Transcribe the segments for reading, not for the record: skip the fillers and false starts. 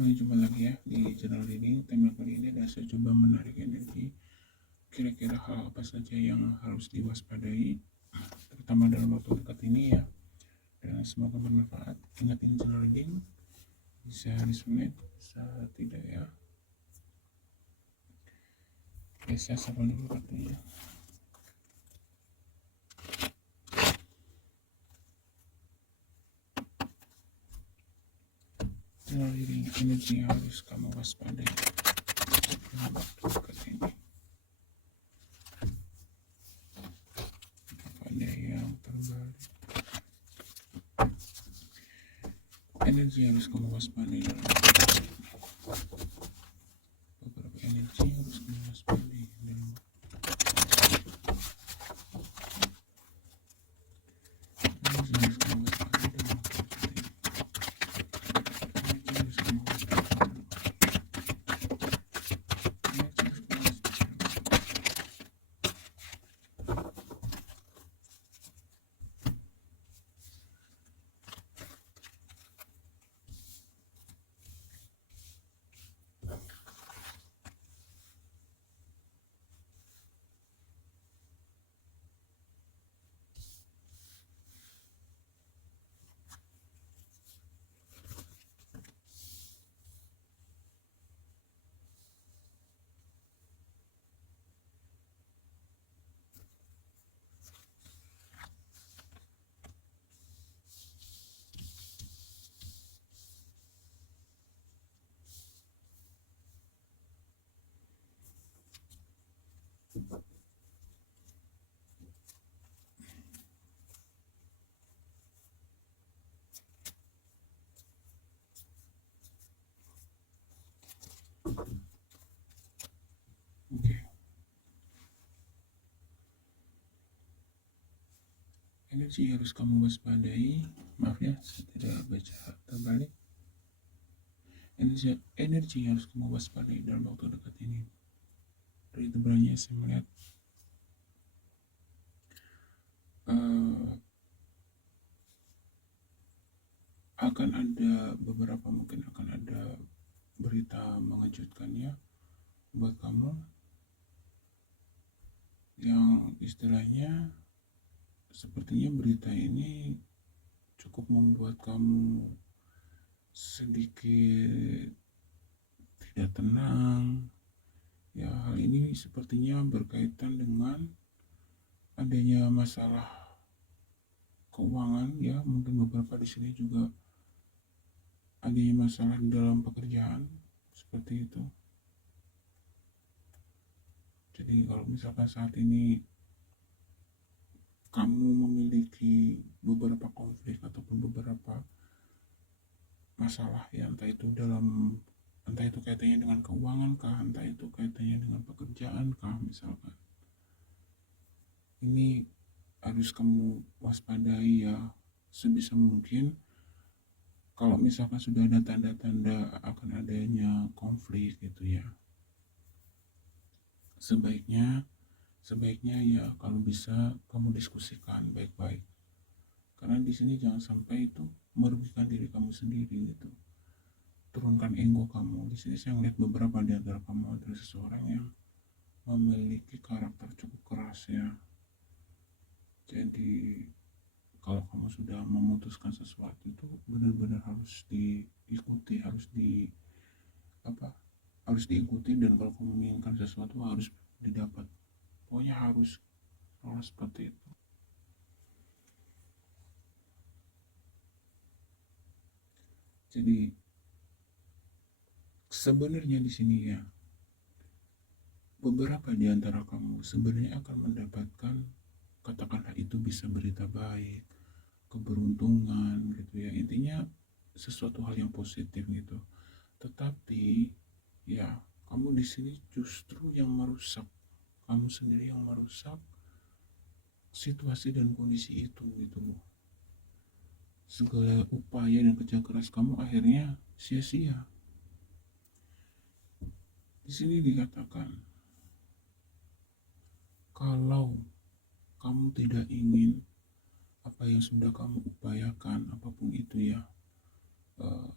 Jumpa lagi ya di channel reading. Tema kali ini adalah saya coba menarik energi. Kira-kira hal apa saja yang harus diwaspadai, terutama dalam waktu dekat ini ya. Dan semoga bermanfaat. Ingat ini channel reading bisa resonate, bisa tidak ya. Oke, saya sapa dulu kartunya. Channel reading, energi yang harus kamu waspadai dalam waktu dekat ini. Ada yang terbalik. Energi yang harus kamu waspadai dalam waktu dekat ini. Beberapa energi yang harus kamu waspadai dalam Oke. Energi yang harus kamu waspadai, maaf ya, saya tidak baca terbalik. Energi yang harus kamu waspadai dalam waktu dekat ini. Dari tebalnya saya melihat akan ada mungkin akan ada berita mengejutkan ya buat kamu, yang istilahnya sepertinya berita ini cukup membuat kamu sedikit tidak tenang ya. Hal ini sepertinya berkaitan dengan adanya masalah keuangan ya. Mungkin beberapa di sini juga adanya masalah di dalam pekerjaan seperti itu. Jadi kalau misalkan saat ini kamu memiliki beberapa konflik ataupun beberapa masalah ya, entah itu kaitannya dengan keuangan kah, entah itu kaitannya dengan pekerjaan kah misalkan, ini harus kamu waspadai ya. Sebisa mungkin kalau misalkan sudah ada tanda-tanda akan adanya konflik gitu ya, sebaiknya ya kalau bisa kamu diskusikan baik-baik, karena di sini jangan sampai itu merugikan diri kamu sendiri gitu. Turunkan ego kamu. Di sini saya melihat beberapa di antara kamu adalah seseorang yang memiliki karakter cukup keras ya. Jadi kalau kamu sudah memutuskan sesuatu itu benar-benar harus diikuti, harus diikuti, dan kalau kamu menginginkan sesuatu harus didapat. Pokoknya harus seperti itu. Jadi sebenarnya di sini ya, beberapa di antara kamu sebenarnya akan mendapatkan, katakanlah itu bisa berita baik, keberuntungan gitu ya, intinya sesuatu hal yang positif gitu. Tetapi ya kamu di sini justru yang merusak, kamu sendiri yang merusak situasi dan kondisi itu gitu loh. Segala upaya dan kerja keras kamu akhirnya sia-sia. Di sini dikatakan kalau kamu tidak ingin apa yang sudah kamu upayakan, apapun itu ya,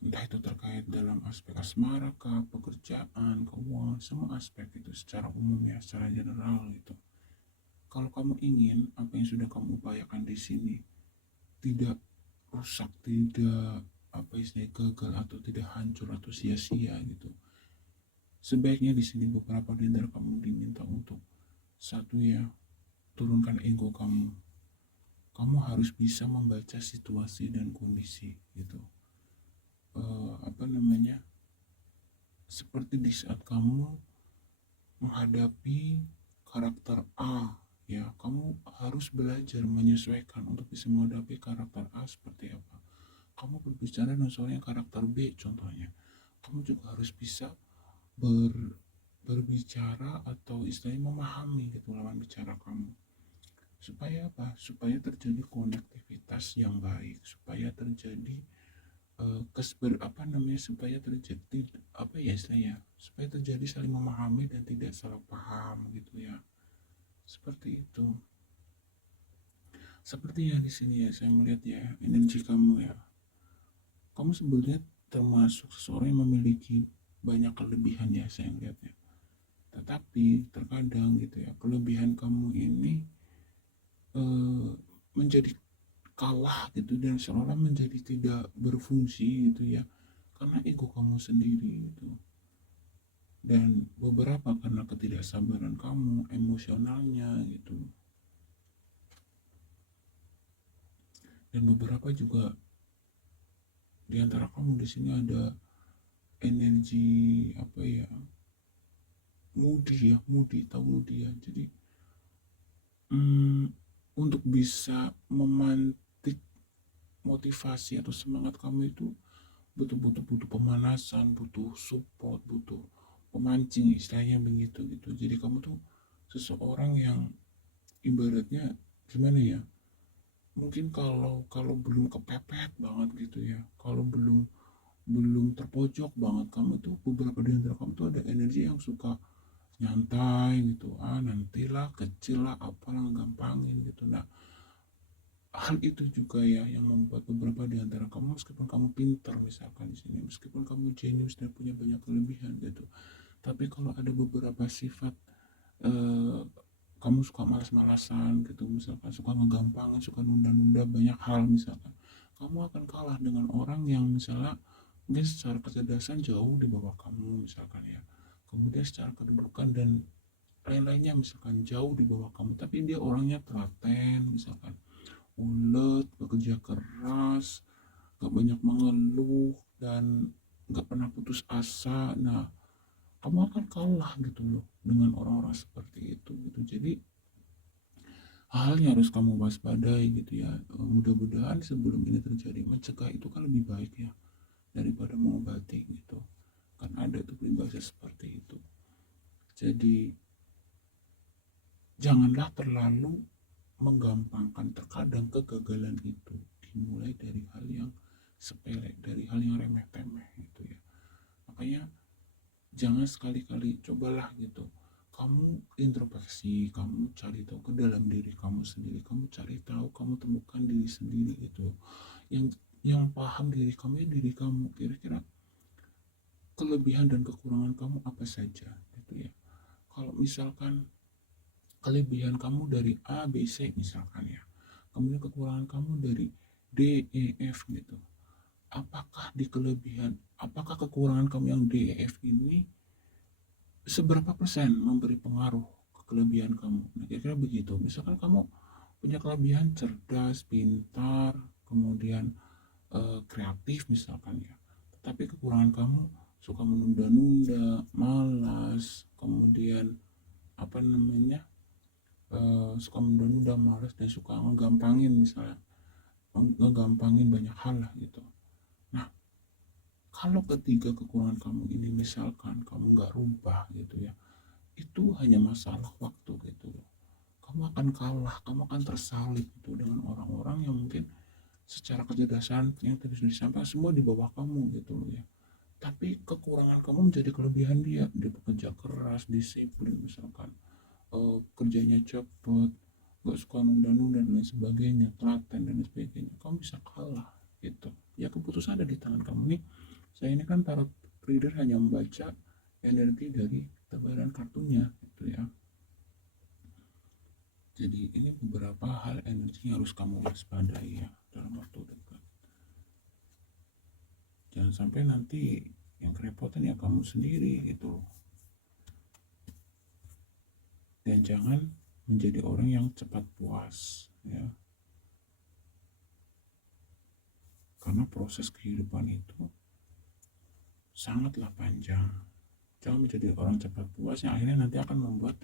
entah itu terkait dalam aspek asmara kah, pekerjaan, keuangan, semua aspek itu secara umum ya, secara general gitu. Kalau kamu ingin apa yang sudah kamu upayakan di sini tidak rusak, tidak apa istilahnya gagal atau tidak hancur atau sia-sia gitu. Sebaiknya di sini beberapa di antara kamu diminta untuk satu ya, turunkan ego kamu. Kamu harus bisa membaca situasi dan kondisi gitu. Apa namanya? Seperti di saat kamu menghadapi karakter A, ya kamu harus belajar menyesuaikan untuk bisa menghadapi karakter A seperti apa. Kamu berbicara dengan seorang karakter B contohnya, kamu juga harus bisa ber, berbicara atau istilahnya memahami gitu lawan bicara kamu. Supaya apa? Supaya terjadi konektivitas yang baik, supaya terjadi apa namanya, supaya terjadi apa ya istilahnya, supaya terjadi saling memahami dan tidak salah paham gitu ya, seperti itu. Seperti ya di sini ya saya melihat ya energi kamu ya, kamu sebenarnya termasuk seseorang yang memiliki banyak kelebihan ya saya melihatnya, tetapi terkadang gitu ya kelebihan kamu ini eh, menjadi kalah gitu dan seolah menjadi tidak berfungsi gitu ya karena ego kamu sendiri gitu, dan beberapa karena ketidaksabaran kamu emosionalnya gitu, dan beberapa juga di antara kamu di sini ada energi apa ya, mudi tahu mudi ya, jadi hmm, untuk bisa memantik motivasi atau semangat kamu itu butuh pemanasan, butuh support, butuh pemancing istilahnya begitu gitu. Jadi kamu tuh seseorang yang ibaratnya gimana ya, mungkin kalau kalau belum kepepet banget gitu ya, kalau belum belum terpojok banget, kamu tuh beberapa di antara kamu tuh ada energi yang suka nyantai gitu, nantilah kecil lah apalah gampangin gitu. Nah, hal itu juga ya yang membuat beberapa di antara kamu meskipun kamu pintar misalkan di sini, meskipun kamu jenius dan punya banyak kelebihan gitu, tapi kalau ada beberapa sifat eh, kamu suka malas-malasan gitu, misalkan suka ngegampangin, suka nunda-nunda banyak hal misalkan, kamu akan kalah dengan orang yang misalnya mungkin secara kecerdasan jauh di bawah kamu misalkan ya, kemudian secara kedudukan dan lain-lainnya misalkan jauh di bawah kamu, tapi dia orangnya telaten misalkan, ulet, bekerja keras, gak banyak mengeluh, dan gak pernah putus asa. Nah, kamu akan kalah gitu loh dengan orang-orang seperti itu gitu. Jadi hal yang harus kamu waspadai gitu ya. Mudah-mudahan sebelum ini terjadi, mencegah itu kan lebih baik ya daripada mengobati gitu, kan ada tuh peribahasa seperti itu. Jadi janganlah terlalu menggampangkan, terkadang kegagalan itu dimulai dari hal yang sepele, dari hal yang remeh-temeh gitu ya. Makanya jangan sekali-kali, cobalah gitu kamu introspeksi, kamu cari tahu ke dalam diri kamu sendiri, kamu cari tahu, kamu temukan diri sendiri gitu, yang paham diri kamu ya diri kamu, kira-kira kelebihan dan kekurangan kamu apa saja gitu ya. Kalau misalkan kelebihan kamu dari A, B, C misalkan ya, kemudian kekurangan kamu dari D, E, F gitu, apakah kekurangan kamu yang D, E, F ini seberapa persen memberi pengaruh ke kelebihan kamu. Nah, kira-kira begitu. Misalkan kamu punya kelebihan cerdas, pintar, kemudian kreatif misalkan ya, tapi kekurangan kamu suka menunda-nunda, malas, kemudian apa namanya, suka menunda-nunda, malas, dan suka ngegampangin misalnya, ngegampangin banyak hal lah gitu. Nah, kalau ketiga kekurangan kamu ini misalkan kamu nggak rubah gitu ya, itu hanya masalah waktu gitu loh. Kamu akan kalah, kamu akan tersalib gitu dengan orang-orang yang mungkin secara kecerdasan yang tadi sudah disampaikan semua di bawah kamu gitu loh ya. Tapi kekurangan kamu menjadi kelebihan dia. Dia bekerja keras, disiplin misalkan, kerjanya cepat, gak suka nunda-nunda dan lain sebagainya, telaten dan lain sebagainya. Kamu bisa kalah gitu. Ya keputusan ada di tangan kamu nih. Saya ini kan tarot reader hanya membaca energi dari tebaran kartunya gitu ya. Jadi ini beberapa hal energi yang harus kamu waspadai ya dalam waktu dekat. Jangan sampai nanti yang kerepotan ya kamu sendiri gitu. Dan jangan menjadi orang yang cepat puas ya. Karena proses kehidupan itu sangatlah panjang. Jangan menjadi orang cepat puas yang akhirnya nanti akan membuat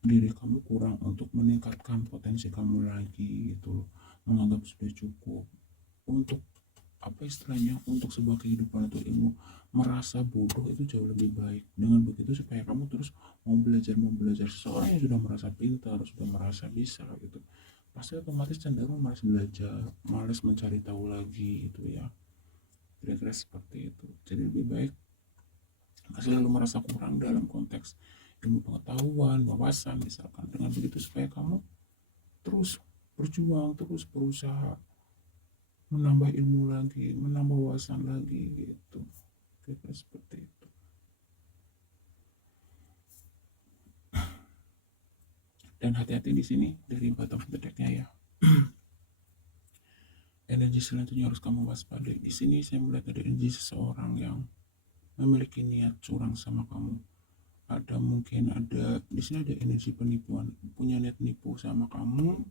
diri kamu kurang untuk meningkatkan potensi kamu lagi gitu. Menganggap sudah cukup untuk apa istilahnya, untuk sebuah kehidupan atau ilmu. Merasa bodoh itu jauh lebih baik. Dengan begitu supaya kamu terus mau belajar. Seseorang yang sudah merasa pintar, sudah merasa bisa gitu, pasti otomatis cenderung malas belajar, malas mencari tahu lagi gitu ya. Kira-kira seperti itu. Jadi lebih baik selalu merasa kurang dalam konteks ilmu pengetahuan, wawasan misalkan. Dengan begitu supaya kamu terus berjuang, terus berusaha menambah ilmu lagi, menambah wawasan lagi gitu. Kira-kira seperti itu. Dan hati-hati di sini dari bottom of the deck-nya ya. Energi selanjutnya harus kamu waspadai. Di sini saya melihat ada energi seseorang yang memiliki niat curang sama kamu. Ada di sini ada energi penipuan, punya niat nipu sama kamu,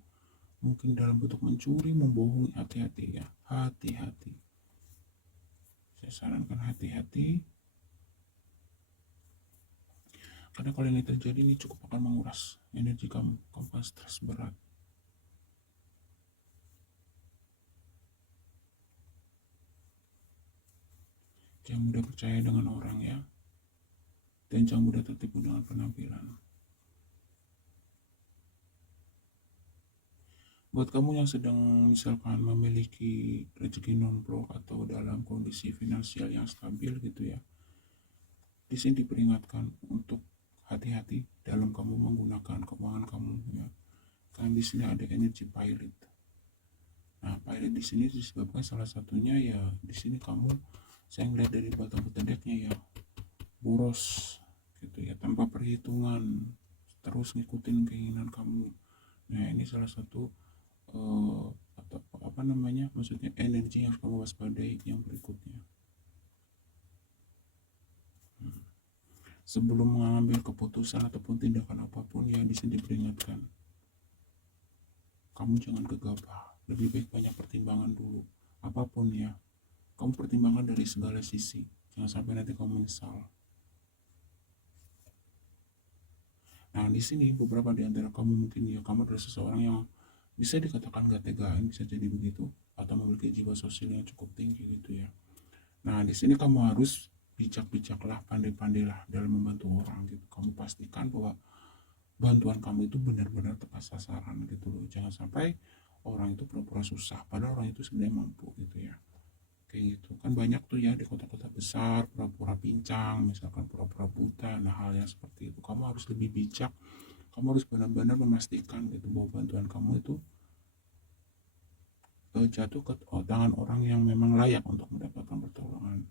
mungkin dalam bentuk mencuri, membohongi. Hati-hati ya, hati-hati. Saya sarankan hati-hati, karena kalau ini terjadi ini cukup akan menguras energi kamu akan stres berat. Jangan mudah percaya dengan orang ya, dan jangan mudah tertipu dengan penampilan. Buat kamu yang sedang misalkan memiliki rezeki nomplok atau dalam kondisi finansial yang stabil gitu ya, di sini diperingatkan untuk hati-hati dalam kamu menggunakan keuangan kamu ya. Karena di sini ada energi pilot. Nah, pilot di sini disebabkan salah satunya ya di sini kamu, saya ngeliat dari bottom of the deck-nya ya, boros gitu ya, tanpa perhitungan, terus ngikutin keinginan kamu. Nah, ini salah satu atau apa namanya, maksudnya energi yang harus kamu waspadai yang berikutnya. Sebelum mengambil keputusan ataupun tindakan apapun ya di sini diperingatkan, kamu jangan gegabah, lebih baik banyak pertimbangan dulu. Apapun ya, kamu pertimbangkan dari segala sisi, jangan sampai nanti kamu menyesal. Nah, di sini beberapa di antara kamu mungkin ya kamu adalah seseorang yang bisa dikatakan gak tegaan, bisa jadi begitu, atau memiliki jiwa sosial yang cukup tinggi gitu ya. Nah, di sini kamu harus bijak-bijaklah, pandai-pandailah dalam membantu orang gitu. Kamu pastikan bahwa bantuan kamu itu benar-benar tepat sasaran gitu loh. Jangan sampai orang itu pura-pura susah, padahal orang itu sebenarnya mampu gitu ya. Kayak gitu. Kan banyak tuh ya di kota-kota besar, pura-pura pincang, misalkan pura-pura buta. Nah, hal yang seperti itu kamu harus lebih bijak. Kamu harus benar-benar memastikan gitu bahwa bantuan kamu itu jatuh ke tangan orang yang memang layak untuk mendapatkan pertolongan.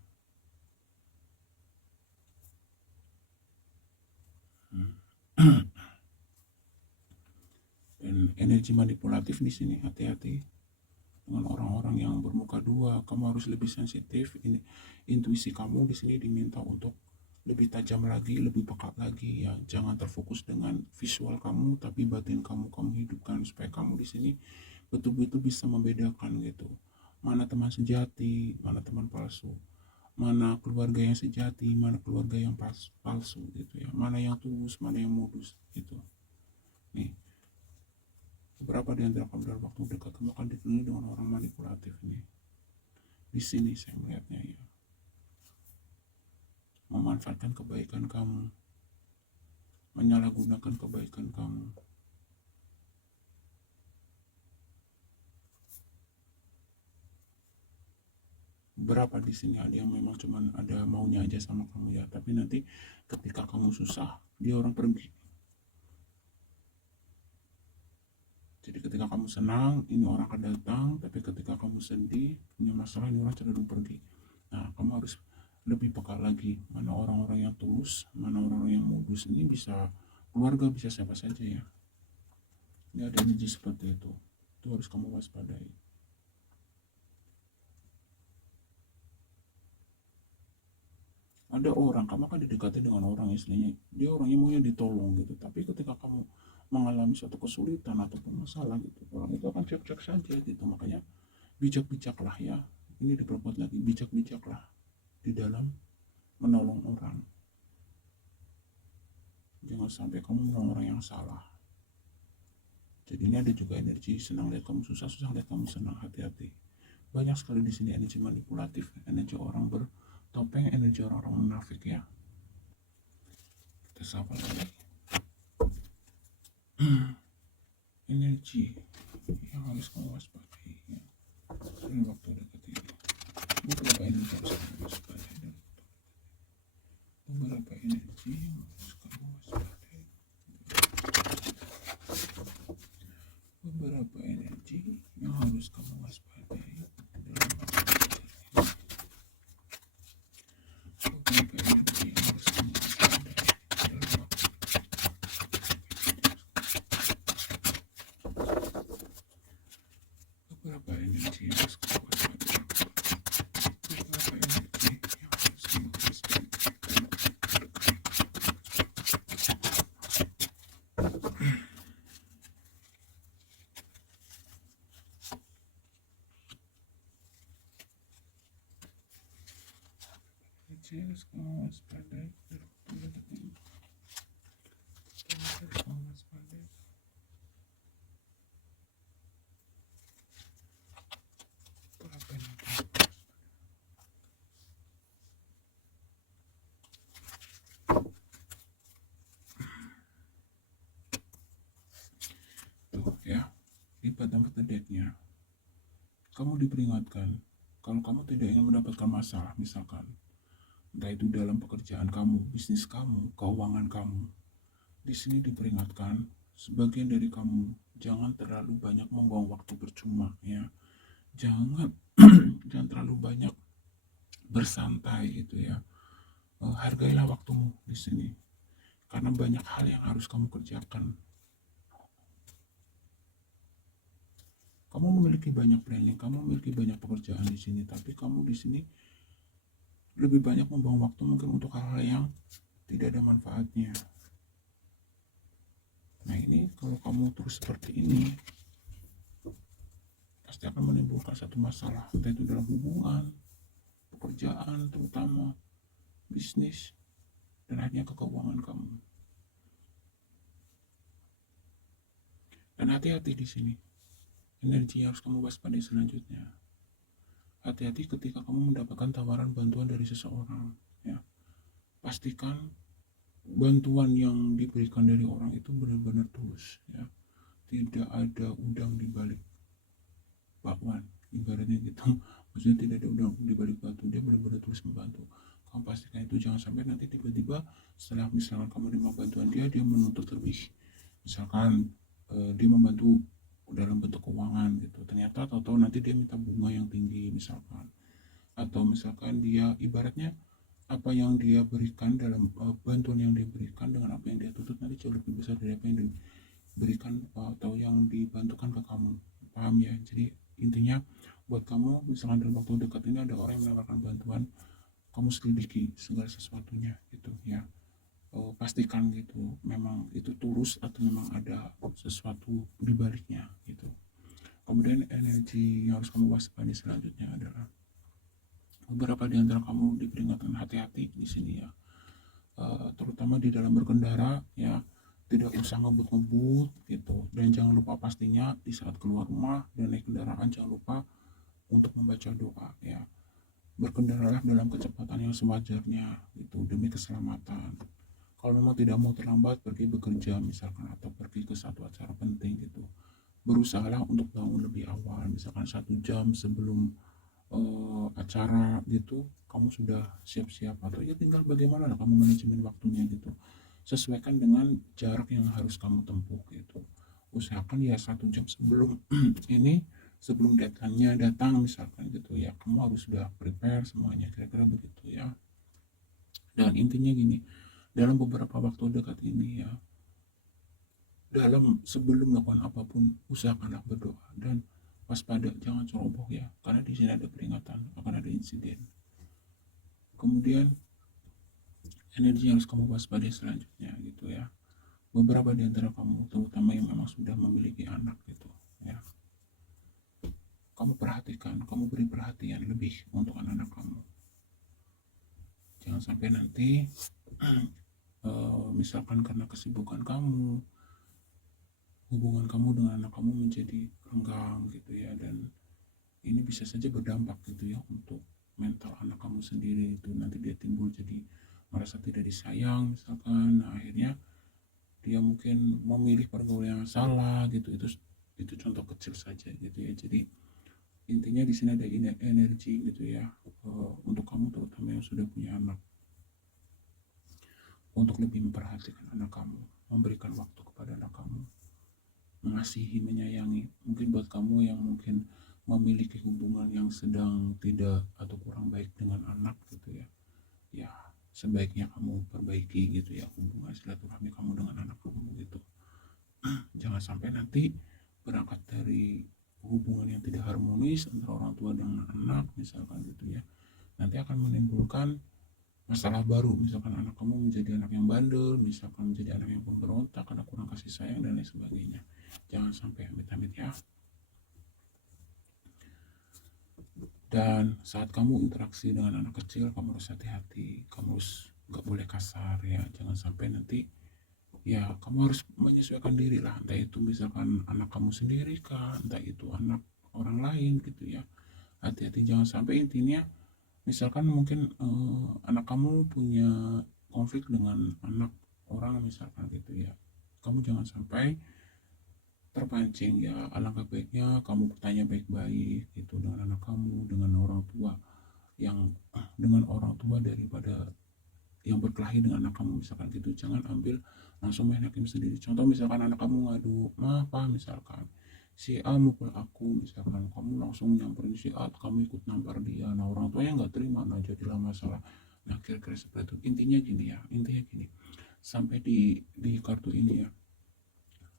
Dan energi manipulatif di sini, hati-hati dengan orang-orang yang bermuka dua. Kamu harus lebih sensitif. Ini intuisi kamu di sini diminta untuk lebih tajam lagi, lebih peka lagi ya. Jangan terfokus dengan visual kamu, tapi batin kamu hidupkan supaya kamu di sini betul-betul bisa membedakan gitu. Mana teman sejati, mana teman palsu, mana keluarga yang sejati, mana keluarga yang palsu gitu ya. Mana yang tulus, mana yang modus gitu. Nih, beberapa di antara kamu dalam waktu dekat kamu akan dikelilingi dengan orang manipulatif ini. Di sini saya melihatnya ya, memanfaatkan kebaikan kamu, menyalahgunakan kebaikan kamu. Berapa di sini ada yang memang cuman ada maunya aja sama kamu ya, tapi nanti ketika kamu susah dia orang pergi. Jadi ketika kamu senang ini orang akan datang, tapi ketika kamu sedih punya masalah ini orang cenderung pergi. Nah, kamu harus lebih peka lagi mana orang-orang yang tulus, mana orang-orang yang modus. Ini bisa keluarga, bisa siapa saja ya. Ini ada energi seperti itu harus kamu waspadai. Ada orang, kamu kan didekati dengan orang, istilahnya dia orangnya maunya ditolong gitu, tapi ketika kamu mengalami suatu kesulitan ataupun masalah gitu, orang itu akan cek-cek saja gitu. Makanya bijak-bijaklah ya, ini diperkuat lagi, bijak-bijaklah di dalam menolong orang. Jangan sampai kamu menolong orang yang salah. Jadi ini ada juga energi senang lihat kamu susah, susah lihat kamu senang. Hati-hati, banyak sekali di sini energi manipulatif, energi orang bertopeng, energi orang-orang munafik ya. Kita sapa lagi. Energi yang harus kamu waspadai ya. Dalam waktu dekat ini, beberapa energi harus kamu waspadai. Beberapa energi yang harus kamu waspadai. Beberapa energi yang harus kamu waspadai dalam waktu dekat ini. Beberapa energi yang harus kamu waspadai dalam waktu. Beberapa energi yang harus kamu waspadai. Beberapa energi yang harus kamu waspadai. Energi harus kamu waspadai dalam waktu dekat ini. Harus kamu waspadai. Beberapa energi. Tuh ya, lipat dan decknya. Kamu diperingatkan kalau kamu tidak ingin mendapatkan masalah, misalkan entah itu dalam pekerjaan kamu, bisnis kamu, keuangan kamu. Di sini diperingatkan sebagian dari kamu jangan terlalu banyak membuang waktu percuma ya. Jangan jangan terlalu banyak bersantai gitu ya. Hargailah waktumu di sini karena banyak hal yang harus kamu kerjakan. Kamu memiliki banyak planning, kamu memiliki banyak pekerjaan di sini, tapi kamu di sini lebih banyak membuang waktu mungkin untuk hal-hal yang tidak ada manfaatnya. Nah ini kalau kamu terus seperti ini, pasti akan menimbulkan satu masalah, entah itu dalam hubungan, pekerjaan, terutama bisnis, dan akhirnya ke keuangan kamu. Dan hati-hati di sini, energi yang harus kamu waspadai selanjutnya. Hati-hati ketika kamu mendapatkan tawaran bantuan dari seseorang, ya. Pastikan bantuan yang diberikan dari orang itu benar-benar tulus, ya. Tidak ada udang di balik bakwan, ibaratnya gitu. Maksudnya tidak ada udang di balik batu, dia benar-benar tulus membantu. Kamu pastikan itu, jangan sampai nanti tiba-tiba setelah misalkan kamu menerima bantuan dia menuntut lebih. Misalkan dia membantu dalam bentuk keuangan gitu, ternyata tahu-tahu nanti dia minta bunga yang tinggi misalkan, atau misalkan dia ibaratnya apa yang dia berikan dalam bantuan yang dia berikan dengan apa yang dia tuntut nanti jauh lebih besar dari apa yang diberikan atau yang dibantukan ke kamu, paham ya? Jadi intinya buat kamu misalkan dalam waktu dekat ini ada orang yang menawarkan bantuan, kamu selidiki segala sesuatunya gitu ya. Pastikan gitu memang itu tulus atau memang ada sesuatu di baliknya gitu. Kemudian energi yang harus kamu waspadai selanjutnya adalah beberapa di antara kamu diperingatkan hati-hati di sini ya. Terutama di dalam berkendara ya, tidak usah ngebut-ngebut gitu, dan jangan lupa pastinya di saat keluar rumah dan naik kendaraan jangan lupa untuk membaca doa ya. Berkendaralah dalam kecepatan yang sewajarnya itu demi keselamatan. Kalau memang tidak mau terlambat pergi bekerja misalkan atau pergi ke satu acara penting gitu, berusahalah untuk bangun lebih awal, misalkan 1 jam sebelum acara gitu kamu sudah siap-siap, atau ya tinggal bagaimana kamu manajemen waktunya gitu, sesuaikan dengan jarak yang harus kamu tempuh gitu. Usahakan ya 1 jam sebelum ini, sebelum deadline-nya datang misalkan gitu ya, kamu harus sudah prepare semuanya, kira-kira begitu ya. Dan intinya gini, dalam beberapa waktu dekat ini ya, sebelum melakukan apapun usahakanlah berdoa dan waspada, jangan ceroboh ya, karena di sini ada peringatan akan ada insiden. Kemudian energi yang harus kamu waspadai selanjutnya gitu ya, beberapa di antara kamu terutama yang memang sudah memiliki anak gitu ya, kamu perhatikan, kamu beri perhatian lebih untuk anak-anak kamu. Jangan sampai nanti misalkan karena kesibukan kamu, hubungan kamu dengan anak kamu menjadi renggang gitu ya, dan ini bisa saja berdampak gitu ya untuk mental anak kamu sendiri. Itu nanti dia timbul jadi merasa tidak disayang misalkan. Nah, akhirnya dia mungkin memilih pergaulan yang salah gitu. Itu contoh kecil saja gitu ya. Jadi intinya di sini ada energi gitu ya, untuk kamu terutama yang sudah punya anak, untuk lebih memperhatikan anak kamu, memberikan waktu kepada anak kamu, mengasihi, menyayangi. Mungkin buat kamu yang mungkin memiliki hubungan yang sedang tidak atau kurang baik dengan anak gitu ya, ya sebaiknya kamu perbaiki gitu ya hubungan silaturahmi kamu dengan anak kamu gitu. Jangan sampai nanti berangkat dari hubungan yang tidak harmonis antara orang tua dengan anak misalkan gitu ya, nanti akan menimbulkan masalah baru, misalkan anak kamu menjadi anak yang bandel, misalkan menjadi anak yang pemberontak karena kurang kasih sayang dan lain sebagainya. Jangan sampai amit-amit ya. Dan saat kamu interaksi dengan anak kecil, kamu harus hati-hati, kamu harus gak boleh kasar ya, jangan sampai nanti ya kamu harus menyesuaikan diri lah, entah itu misalkan anak kamu sendiri kah, entah itu anak orang lain gitu ya. Hati-hati, jangan sampai intinya misalkan mungkin anak kamu punya konflik dengan anak orang misalkan gitu ya, kamu jangan sampai terpancing ya. Alangkah baiknya kamu bertanya baik-baik gitu dengan anak kamu, dengan orang tua daripada yang berkelahi dengan anak kamu misalkan gitu. Jangan ambil langsung main hakim sendiri. Contoh misalkan anak kamu ngadu, maaf pak misalkan si A mukul aku misalkan, kamu langsung nyamperin si A, kamu ikut nampar dia. Nah orang tuanya nggak terima, nah jadilah masalah. Nah kira-kira seperti itu. Intinya gini, sampai di kartu ini ya,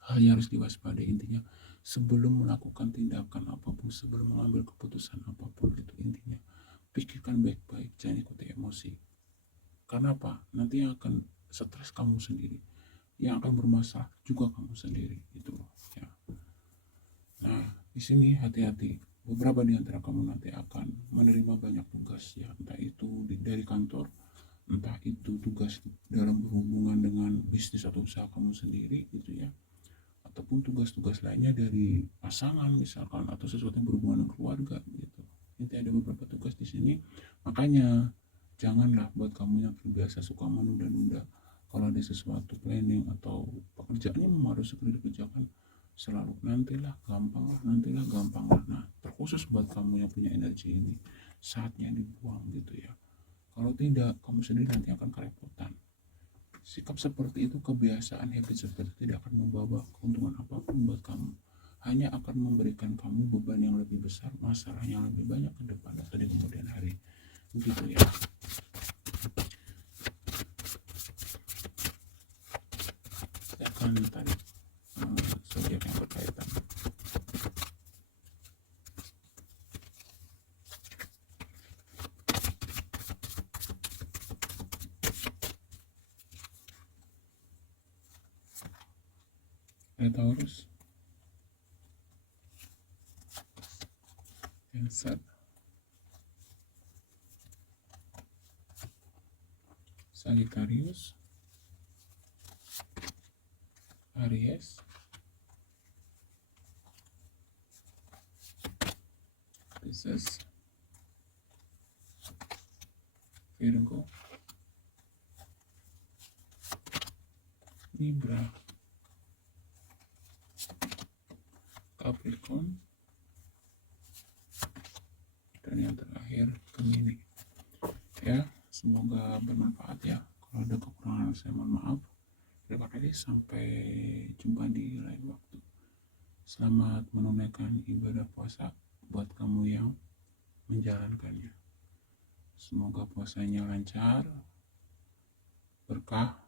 hal yang harus diwaspadai intinya sebelum melakukan tindakan apapun, sebelum mengambil keputusan apapun itu, intinya pikirkan baik-baik, jangan ikuti emosi. Karena apa? Nanti yang akan stres kamu sendiri, yang akan bermasalah juga kamu sendiri gitu loh ya. Nah di sini hati-hati, beberapa di antara kamu nanti akan menerima banyak tugas ya, entah itu dari kantor, entah itu tugas dalam berhubungan dengan bisnis atau usaha kamu sendiri gitu ya, ataupun tugas-tugas lainnya dari pasangan misalkan, atau sesuatu yang berhubungan dengan keluarga gitu. Nanti ada beberapa tugas di sini, makanya janganlah buat kamu yang terbiasa suka menunda-nunda, kalau ada sesuatu planning atau pekerjaan yang harus segera dikerjakan, selalu nantilah gampang lah. Nah terkhusus buat kamu yang punya energi ini, saatnya dibuang gitu ya. Kalau tidak, kamu sendiri nanti akan kerepotan. Sikap seperti itu, kebiasaan habit seperti itu tidak akan membawa keuntungan apapun buat kamu, hanya akan memberikan kamu beban yang lebih besar, masalah yang lebih banyak ke depan atau di kemudian hari begitu ya. Saya akan tarik zodiak yang berkaitan. Taurus, Cancer, Sagittarius, Aries, Pisces, Virgo, Libra, Capricorn, dan yang terakhir Gemini ya. Semoga bermanfaat ya. Kalau ada kekurangan saya mohon maaf. Terima kasih, sampai jumpa di lain waktu. Selamat menunaikan ibadah puasa buat kamu yang menjalankannya. Semoga puasanya lancar, berkah